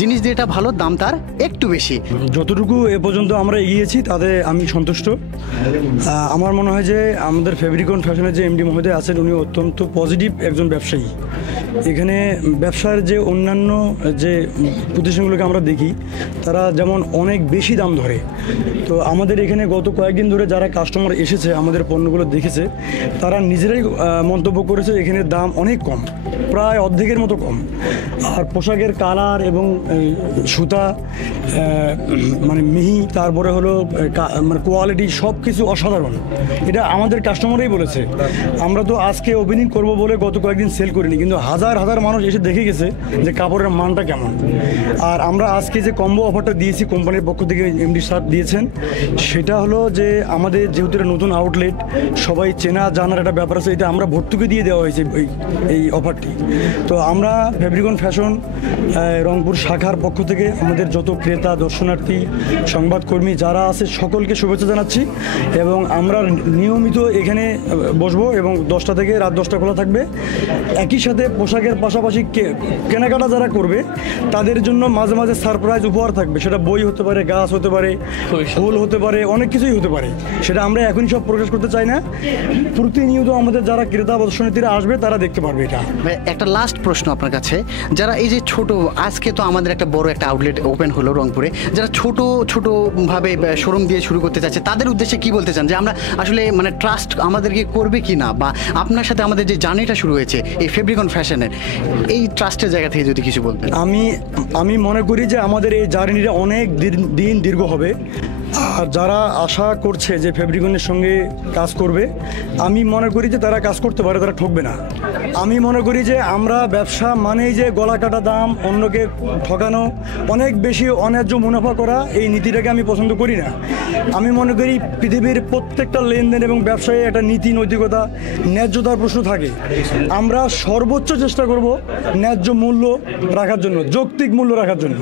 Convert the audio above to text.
জিনিস যেটা ভালো দাম তার একটু বেশি। যতটুকু এ পর্যন্ত আমরা এগিয়েছি তাতে আমি সন্তুষ্ট। আমার মনে হয় যে আমাদের ফেব্রিকন ফ্যাশনের যে এমডি মহোদয় আছেন উনি অত্যন্ত পজিটিভ একজন ব্যবসায়ী। এখানে ব্যবসার যে অন্যান্য যে প্রতিষ্ঠানগুলোকে আমরা দেখি তারা যেমন অনেক বেশি দাম ধরে, তো আমাদের এখানে গত কয়েকদিন ধরে যারা কাস্টমার এসেছে আমাদের পণ্যগুলো দেখেছে তারা নিজেরাই মন্তব্য করেছে এখানে দাম অনেক কম, প্রায় অর্ধেকের মতো কম। আর পোশাকের কালার এবং সুতা মানে মিহি, তারপরে হলো মানে কোয়ালিটি সব কিছু অসাধারণ। এটা আমাদের কাস্টমারই বলেছে। আমরা তো আজকে ওপেনিং করব বলে গত কয়েকদিন সেল করিনি, কিন্তু হাজার হাজার মানুষ এসে দেখে গেছে যে কাপড়ের মানটা কেমন। আর আমরা আজকে যে কম্বো অফারটা দিয়েছি কোম্পানির পক্ষ থেকে এমডি স্যার দিয়েছেন, সেটা হলো যে আমাদের যেহেতু এটা নতুন আউটলেট, সবাই চেনা জানার একটা ব্যাপার আছে, এটা আমরা ভর্তুকি দিয়ে দেওয়া হয়েছে এই অফারটি। তো আমরা ফেব্রিকন ফ্যাশন রংপুর শাখার পক্ষ থেকে আমাদের যত ক্রেতা, দর্শনার্থী, সংবাদকর্মী যারা আছে সকলকে শুভেচ্ছা জানাচ্ছি। এবং আমরা নিয়মিত এখানে বসবো এবং 10টা থেকে রাত 10টা খোলা থাকবে। একই সাথে পোশাকের পাশাপাশি কেনাকাটা যারা করবে তাদের জন্য মাঝে মাঝে সারপ্রাইজ উপহার থাকবে। সেটা বই হতে পারে, গাছ হতে পারে, ফুল হতে পারে, অনেক কিছুই হতে পারে। সেটা আমরা এখনই সব প্রকাশ করতে চাই না। প্রতিনিয়ত আমাদের যারা ক্রেতা দর্শনার্থীরা আসবে তারা দেখতে পারবে এটা। একটা লাস্ট প্রশ্ন আপনার কাছে, যারা এই যে ছোট, আজকে তো আমাদের একটা বড় একটা আউটলেট ওপেন হলো রংপুরে, যারা ছোট ছোট ভাবে শোরুম দিয়ে শুরু করতে চাচ্ছে তাদের উদ্দেশ্যে কি বলতে চান যে আমরা আসলে মানে ট্রাস্ট আমাদেরকে করবে কি না, বা আপনার সাথে আমাদের যে জার্নিটা শুরু হয়েছে এই ফেব্রিকন ফ্যাশনের, এই ট্রাস্টের জায়গা থেকে যদি কিছু বলতেন। আমি মনে করি যে আমাদের এই জার্নিটা অনেক দিন দীর্ঘ হবে। আর যারা আশা করছে যে ফেব্রিকনের সঙ্গে কাজ করবে, আমি মনে করি যে তারা কাজ করতে পারে, তারা ঠকবে না। আমি মনে করি যে আমরা ব্যবসা মানেই যে গলা কাটা দাম, অন্যকে ঠকানো, অনেক বেশি অন্যায্য মুনাফা করা, এই নীতিটাকে আমি পছন্দ করি না। আমি মনে করি পৃথিবীর প্রত্যেকটা লেনদেন এবং ব্যবসায় একটা নীতি, নৈতিকতা, ন্যায্যতার প্রশ্ন থাকে। আমরা সর্বোচ্চ চেষ্টা করব ন্যায্য মূল্য রাখার জন্য, যৌক্তিক মূল্য রাখার জন্য।